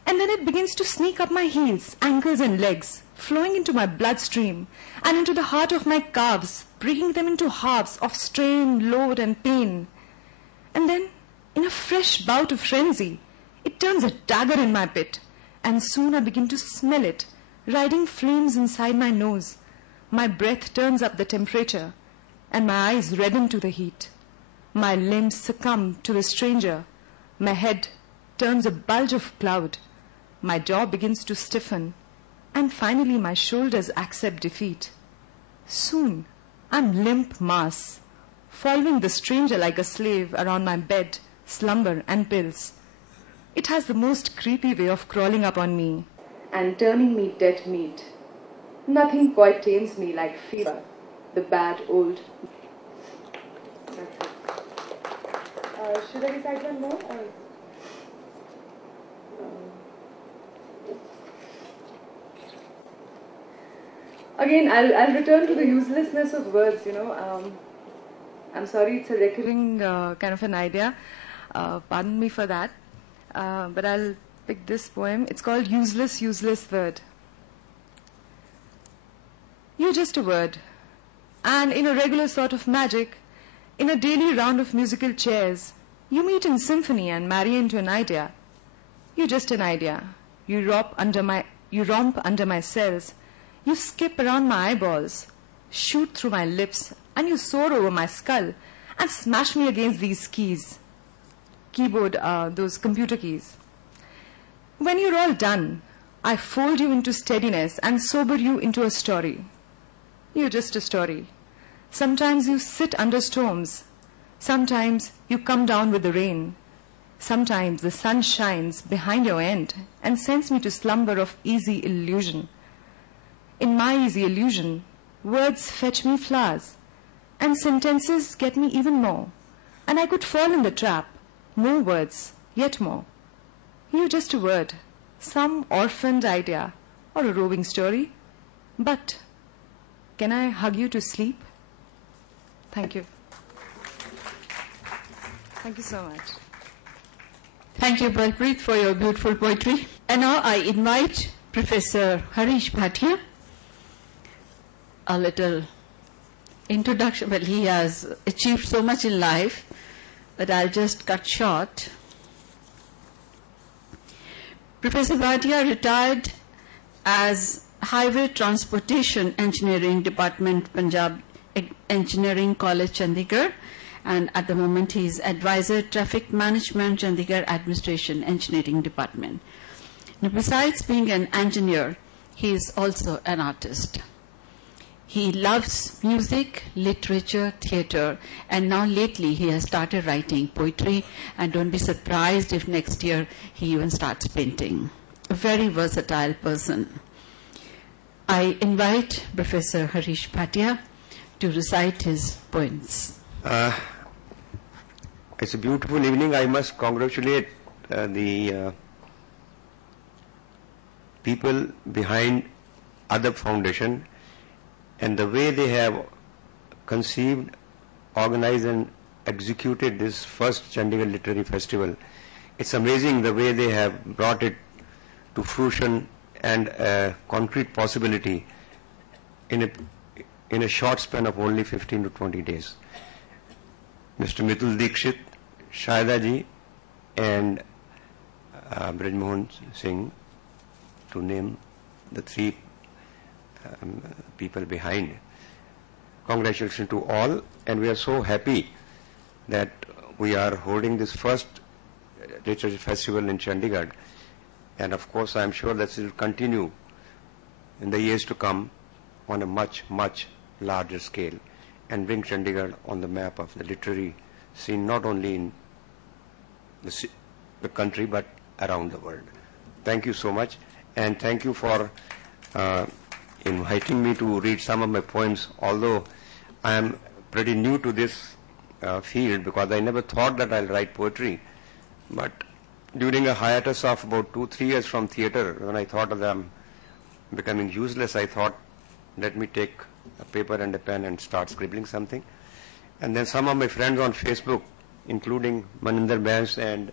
And then it begins to sneak up my heels, ankles, and legs, flowing into my bloodstream and into the heart of my calves, breaking them into halves of strain, load, and pain. And then, in a fresh bout of frenzy, it turns a dagger in my pit, and soon I begin to smell it, riding flames inside my nose. My breath turns up the temperature, and my eyes redden to the heat. My limbs succumb to the stranger. My head turns a bulge of cloud. My jaw begins to stiffen, and finally my shoulders accept defeat. Soon, I'm limp mass, following the stranger like a slave around my bed, slumber, and pills. It has the most creepy way of crawling up on me and turning me dead meat. Nothing quite tames me like fever, the bad old. That's it. Should I recite one more? Again, I'll return to the uselessness of words, I'm sorry, it's a recurring kind of an idea. Pardon me for that. But I'll pick this poem. It's called Useless, Useless Word. You're just a word. And in a regular sort of magic, in a daily round of musical chairs, you meet in symphony and marry into an idea. You're just an idea. You romp under my cells. You skip around my eyeballs, shoot through my lips, and you soar over my skull and smash me against these keys. Keyboard, those computer keys. When you're all done, I fold you into steadiness and sober you into a story. You're just a story. Sometimes you sit under storms. Sometimes you come down with the rain. Sometimes the sun shines behind your end and sends me to slumber of easy illusion. In my easy illusion, words fetch me flowers, and sentences get me even more, and I could fall in the trap. More words, yet more. You're just a word, some orphaned idea, or a roving story. But can I hug you to sleep? Thank you. Thank you so much. Thank you, Balpreet, for your beautiful poetry. And now I invite Professor Harish Bhatia. A little introduction. Well, he has achieved so much in life that I'll just cut short. Professor Bhatia retired as Highway Transportation Engineering Department, Punjab Engineering College, Chandigarh, and at the moment he is Advisor Traffic Management, Chandigarh Administration Engineering Department. Now, besides being an engineer, he is also an artist. He loves music, literature, theatre, and now lately he has started writing poetry, and don't be surprised if next year he even starts painting. A very versatile person. I invite Professor Harish Bhatia to recite his poems. It's a beautiful evening. I must congratulate the people behind Adab Foundation and the way they have conceived, organized and executed this first Chandigarh Literary Festival. It's amazing the way they have brought it to fruition and a concrete possibility in a short span of only 15 to 20 days. Mr. Mitul Dikshit, Shahida ji and Braj Mohan Singh, to name the three people behind. Congratulations to all, and we are so happy that we are holding this first literature festival in Chandigarh, and of course I am sure that it will continue in the years to come on a much, much larger scale and bring Chandigarh on the map of the literary scene, not only in the country but around the world. Thank you so much, and thank you for inviting me to read some of my poems, although I am pretty new to this field because I never thought that I'll write poetry. But during a hiatus of about 2-3 years from theatre, when I thought that I'm becoming useless, I thought, let me take a paper and a pen and start scribbling something. And then some of my friends on Facebook, including Maninder Bans and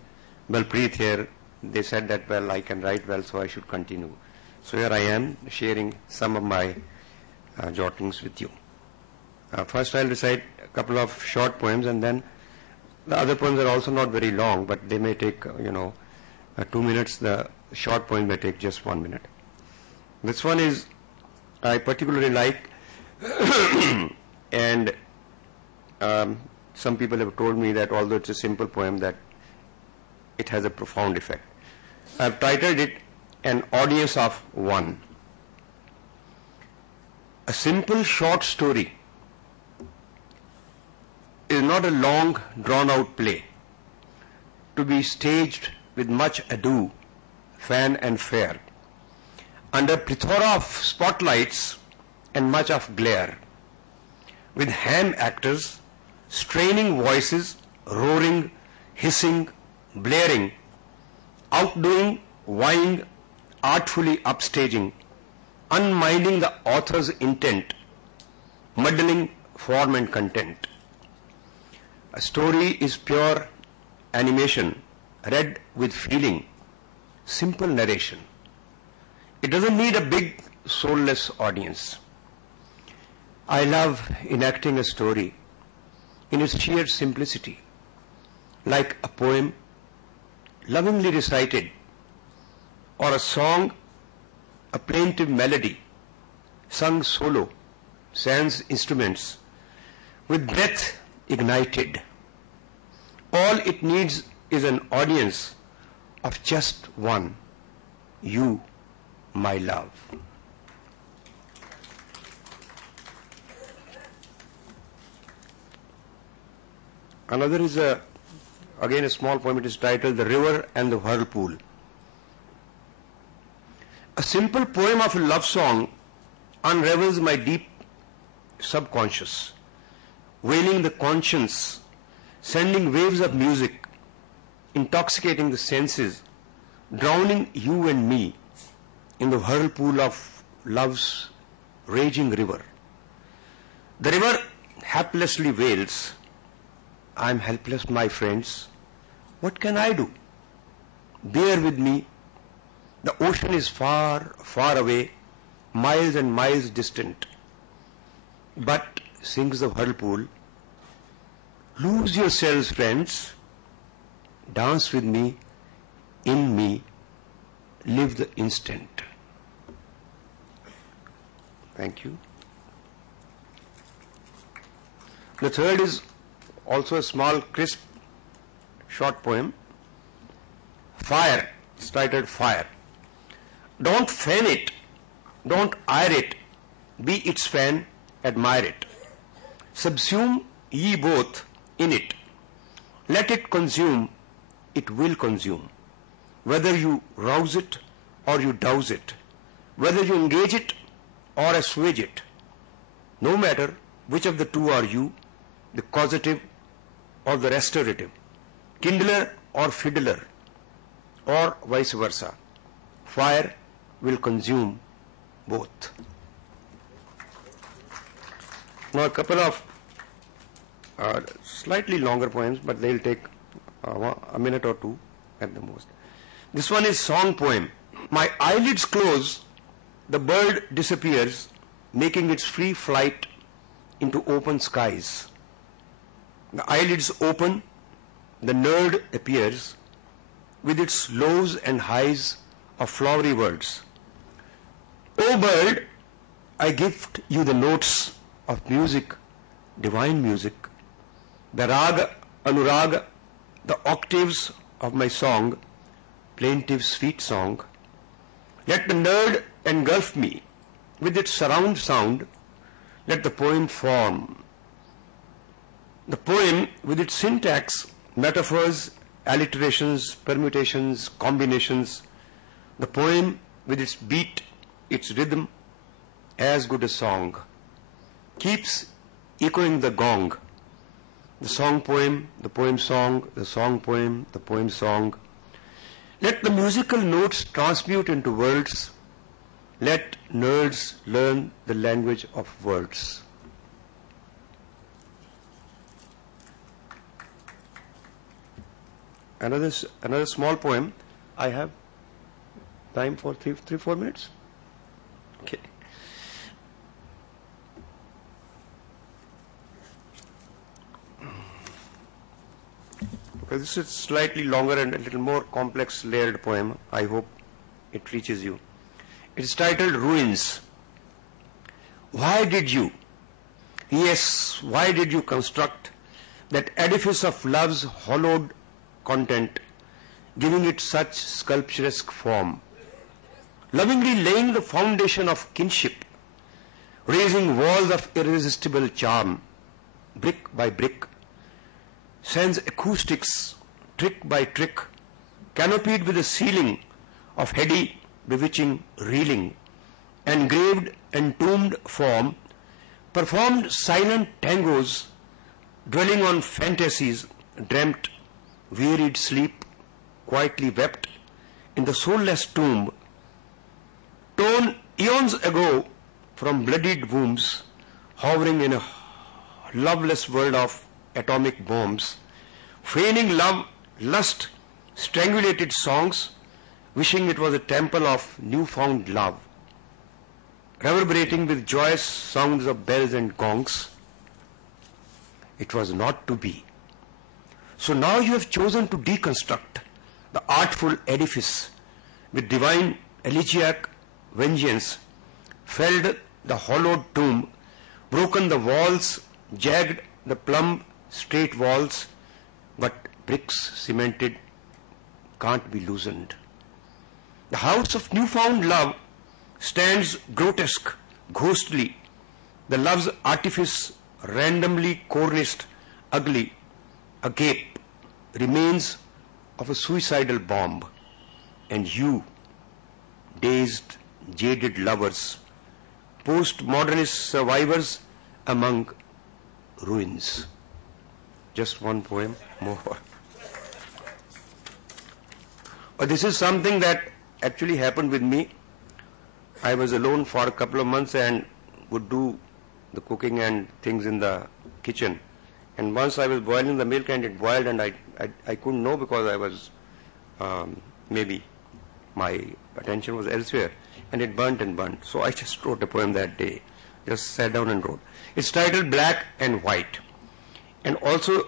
Balpreet here, they said that, well, I can write well, so I should continue. So here I am sharing some of my jottings with you. First I'll recite a couple of short poems, and then the other poems are also not very long, but they may take, 2 minutes. The short poem may take just 1 minute. This one is, I particularly like, and some people have told me that although it's a simple poem, that it has a profound effect. I've titled it An Audience of One. A simple short story is not a long drawn-out play to be staged with much ado, fan and fair, under plethora of spotlights and much of glare, with ham actors, straining voices, roaring, hissing, blaring, outdoing, vying, artfully upstaging, unminding the author's intent, muddling form and content. A story is pure animation, read with feeling, simple narration. It doesn't need a big, soulless audience. I love enacting a story in its sheer simplicity, like a poem lovingly recited, or a song, a plaintive melody, sung solo, sans instruments, with breath ignited. All it needs is an audience of just one, you, my love. Another is again a small poem. It is titled The River and the Whirlpool. A simple poem of a love song unravels my deep subconscious, wailing the conscience, sending waves of music, intoxicating the senses, drowning you and me in the whirlpool of love's raging river. The river haplessly wails, I am helpless, my friends. What can I do? Bear with me. The ocean is far, far away, miles and miles distant. But, sings the whirlpool, lose yourselves, friends. Dance with me, in me, live the instant. Thank you. The third is also a small, crisp, short poem. Fire. It's titled Fire. Don't fan it, don't ire it, be its fan, admire it. Subsume ye both in it. Let it consume, it will consume. Whether you rouse it or you douse it, whether you engage it or assuage it, no matter which of the two are you, the causative or the restorative, kindler or fiddler, or vice versa. Fire will consume both. Now a couple of slightly longer poems, but they'll take a minute or two at the most. This one is song poem. My eyelids close, the bird disappears, making its free flight into open skies. The eyelids open, the nerd appears with its lows and highs of flowery words. O bird, I gift you the notes of music, divine music, the raga, anuraga, the octaves of my song, plaintive sweet song. Let the nerd engulf me with its surround sound, let the poem form. The poem with its syntax, metaphors, alliterations, permutations, combinations, the poem with its beat, its rhythm, as good a song, keeps echoing the gong. The song poem, the poem song, the song poem, the poem song. Let the musical notes transmute into words. Let nerds learn the language of words. another small poem. I have time for 3-4 minutes. Okay. Okay, this is slightly longer and a little more complex, layered poem. I hope it reaches you. It is titled Ruins. Why did you, yes, why did you construct that edifice of love's hollowed content, giving it such sculpturesque form, lovingly laying the foundation of kinship, raising walls of irresistible charm, brick by brick, sends acoustics, trick by trick, canopied with a ceiling of heady, bewitching reeling, engraved, entombed form, performed silent tangos, dwelling on fantasies, dreamt, wearied sleep, quietly wept in the soulless tomb, torn eons ago from bloodied wombs, hovering in a loveless world of atomic bombs, feigning love, lust, strangulated songs, wishing it was a temple of newfound love, reverberating with joyous sounds of bells and gongs. It was not to be. So now you have chosen to deconstruct the artful edifice with divine elegiac vengeance, felled the hollowed tomb, broken the walls, jagged the plumb straight walls, but bricks cemented can't be loosened. The house of newfound love stands grotesque, ghostly, the love's artifice randomly corniced, ugly, agape, remains of a suicidal bomb, and you, dazed, jaded lovers, post-modernist survivors among ruins. Just one poem more. This is something that actually happened with me. I was alone for a couple of months and would do the cooking and things in the kitchen. And once I was boiling the milk and it boiled and I couldn't know because I was, maybe my attention was elsewhere, and it burnt and burnt. So I just wrote a poem that day, just sat down and wrote. It's titled Black and White. And also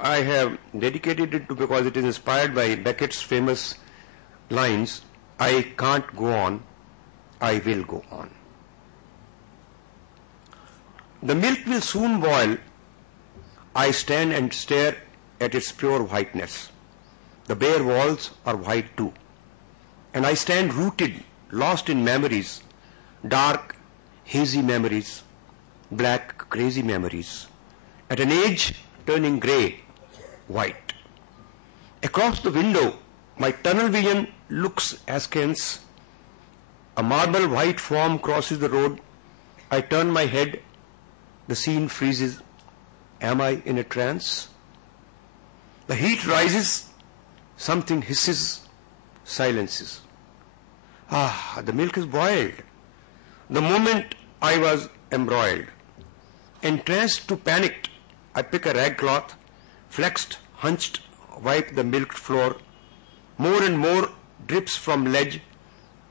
I have dedicated it to, because it is inspired by Beckett's famous lines, I can't go on, I will go on. The milk will soon boil. I stand and stare at its pure whiteness. The bare walls are white too. And I stand rooted, lost in memories, dark, hazy memories, black, crazy memories. At an age turning grey, white. Across the window, my tunnel vision looks askance. A marble white form crosses the road. I turn my head. The scene freezes. Am I in a trance? The heat rises. Something hisses. Silences. The milk is boiled. The moment I was embroiled. Entranced to panicked, I pick a rag cloth, flexed, hunched, wipe the milk floor. More and more drips from ledge.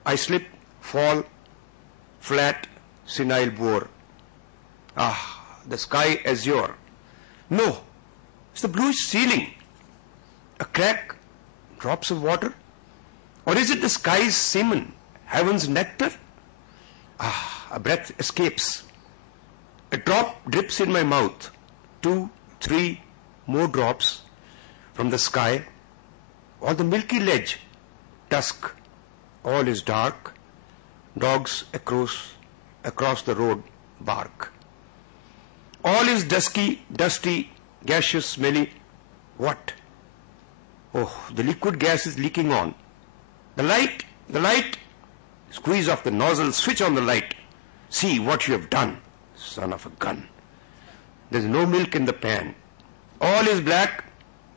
I slip, fall, flat, senile bore. The sky azure. No, it's the bluish ceiling. A crack, drops of water. Or is it the sky's semen, heaven's nectar? A breath escapes. A drop drips in my mouth. 2, 3 more drops from the sky. Or the milky ledge, dusk. All is dark. Dogs across the road bark. All is dusky, dusty, gaseous, smelly. What? Oh, the liquid gas is leaking on. The light. Squeeze off the nozzle, switch on the light. See what you have done, son of a gun. There's no milk in the pan. All is black,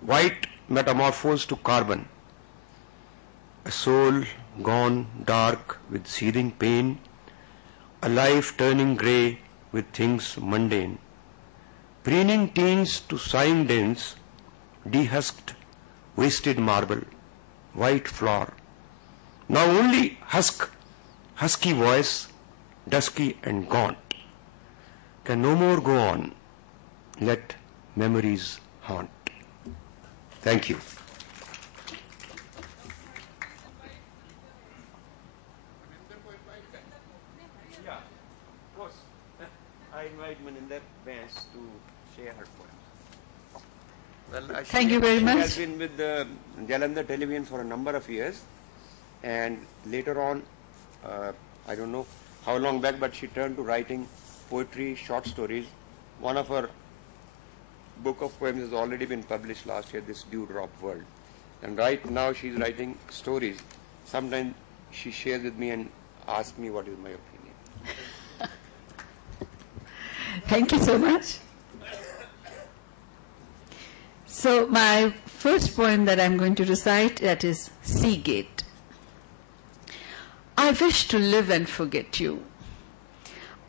white, metamorphosed to carbon. A soul gone dark with seething pain. A life turning grey with things mundane. Preening teens to sighing dens, dehusked, wasted marble, white floor. Now only husky voice, dusky and gaunt, can no more go on. Let memories haunt. Thank you. Yeah, of course. I invite Maninder Vance to share her poems. Well, Thank you very much. She has been with the Jalandhar Television for a number of years, and later on, I don't know how long back, but she turned to writing poetry, short stories. One of her book of poems has already been published last year, this Dewdrop World. And right now she's writing stories. Sometimes she shares with me and asks me what is my opinion. Thank you so much. So my first poem that I'm going to recite, that is Seagate. I wish to live and forget you.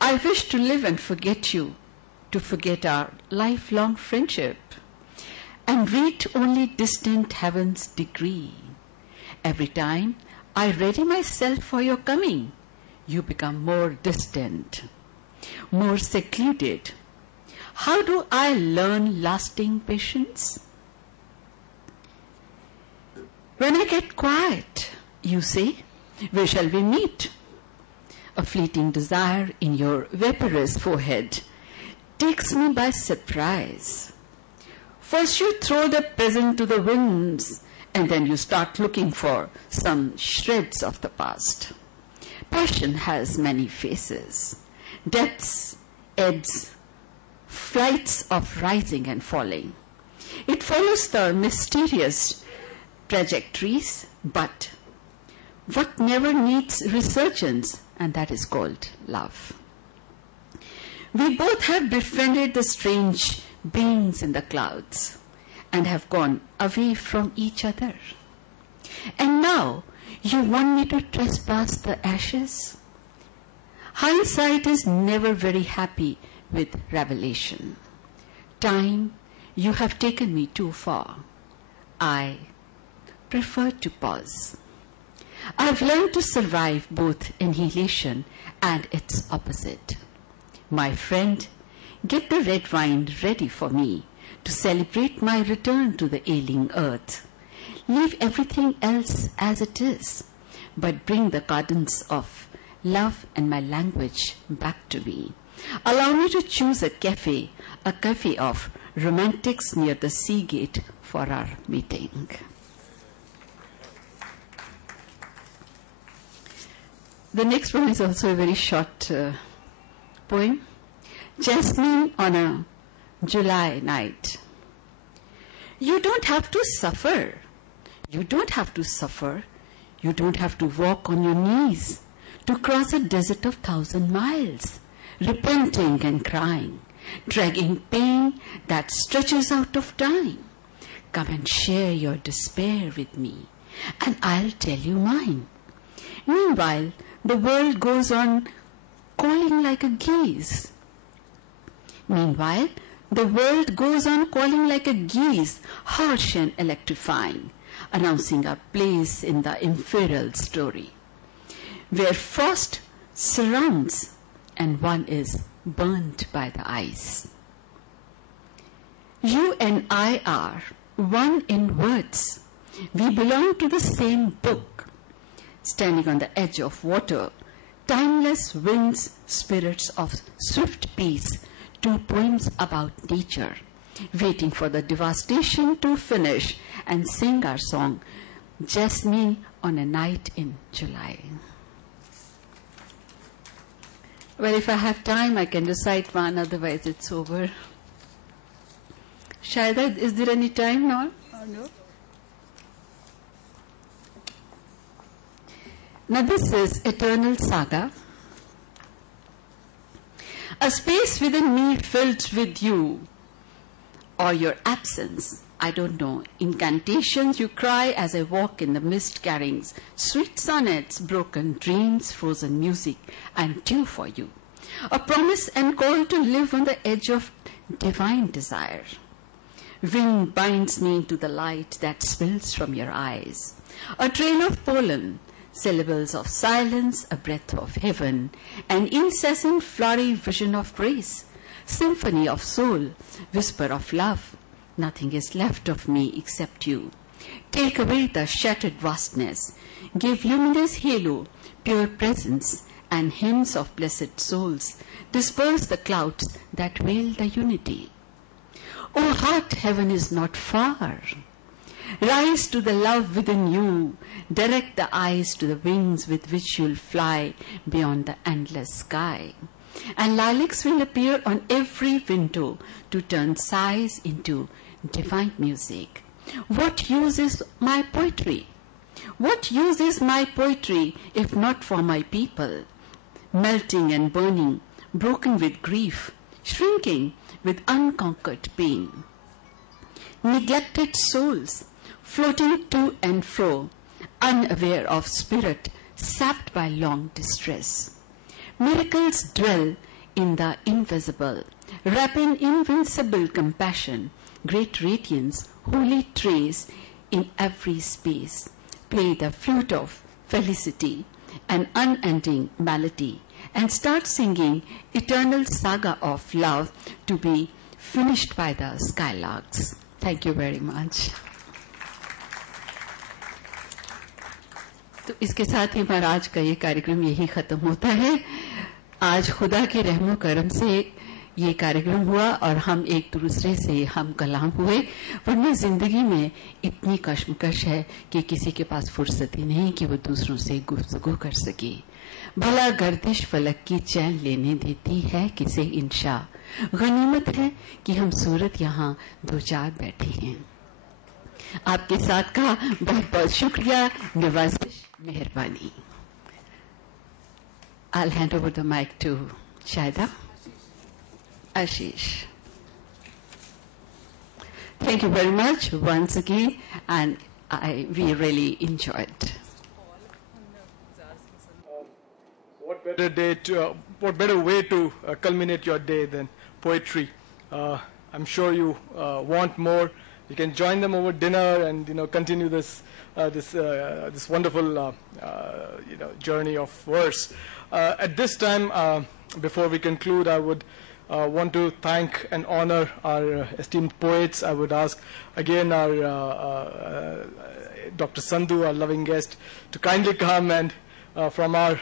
I wish to live and forget you, to forget our lifelong friendship, and read only distant heaven's decree. Every time I ready myself for your coming, you become more distant, more secluded. How do I learn lasting patience? When I get quiet, you say, where shall we meet? A fleeting desire in your vaporous forehead takes me by surprise. First you throw the present to the winds, and then you start looking for some shreds of the past. Passion has many faces, depths, ebbs, flights of rising and falling. It follows the mysterious trajectories, but what never needs resurgence, and that is called love. We both have befriended the strange beings in the clouds and have gone away from each other. And now you want me to trespass the ashes? Hindsight is never very happy with revelation. Time, you have taken me too far. I prefer to pause. I've learned to survive both annihilation and its opposite. My friend, get the red wine ready for me to celebrate my return to the ailing earth. Leave everything else as it is, but bring the cadence of love and my language back to me. Allow me to choose a cafe of romantics near the Seagate for our meeting. The next one is also a very short poem. Jasmine on a July night. You don't have to suffer. You don't have to suffer. You don't have to walk on your knees to cross a desert of 1,000 miles, repenting and crying, dragging pain that stretches out of time. Come and share your despair with me, and I'll tell you mine. Meanwhile, the world goes on calling like a geese. Meanwhile, the world goes on calling like a geese, harsh and electrifying, announcing our place in the imperial story, where frost surrounds and one is burnt by the ice. You and I are one in words. We belong to the same book. Standing on the edge of water, timeless winds, spirits of swift peace, 2 poems about nature, waiting for the devastation to finish and sing our song, Jasmine on a Night in July. Well, if I have time, I can recite one, otherwise it's over. Shahida, is there any time now? No? Now this is Eternal Saga. A space within me filled with you, or your absence, I don't know. Incantations you cry as I walk in the mist, carrying sweet sonnets, broken dreams, frozen music, and due for you. A promise and call to live on the edge of divine desire. Wind binds me to the light that spills from your eyes. A train of pollen, syllables of silence, a breath of heaven, an incessant flurry vision of grace, symphony of soul, whisper of love. Nothing is left of me except you. Take away the shattered vastness. Give luminous halo, pure presence, and hymns of blessed souls. Disperse the clouds that veil the unity. O heart, heaven is not far. Rise to the love within you. Direct the eyes to the wings with which you'll fly beyond the endless sky. And lilacs will appear on every window to turn sighs into divine music. What use is my poetry? What use is my poetry if not for my people? Melting and burning, broken with grief, shrinking with unconquered pain. Neglected souls, floating to and fro, unaware of spirit, sapped by long distress. Miracles dwell in the invisible, wrap in invincible compassion, great radiance, holy trace in every space. Play the flute of felicity, an unending melody, and start singing eternal saga of love to be finished by the skylarks. Thank you very much. तो इसके साथ ही महाराज का ये कार्यक्रम यही खत्म होता है। आज खुदा के रहमो करम से ये कार्यक्रम हुआ और हम एक दूसरे से हम कलाम हुए, वरना जिंदगी में इतनी कश्मकश है कि किसी के पास फुर्सत ही नहीं कि वो दूसरों से गुफ्तगू कर सके। भला गर्दिश फलक की चैन लेने देती है किसे इंशा, गनीमत है कि हम सूरत यहाँ दो चार बैठे हैं। आपके साथ का बहुत बहुत शुक्रिया, नवाजिश, मेहरबानी। I'll hand over the mic to Shaida. Ashish. Thank you very much once again, and we really enjoyed. What better way to culminate your day than poetry? I'm sure you want more. You can join them over dinner and continue this wonderful journey of verse. At this time, before we conclude, I would want to thank and honor our esteemed poets. I would ask again our Dr. Sandhu, our loving guest, to kindly come and from our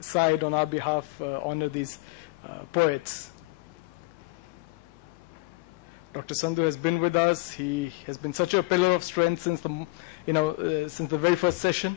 side, on our behalf, honor these poets. Dr. Sandhu has been with us. He has been such a pillar of strength since the very first session.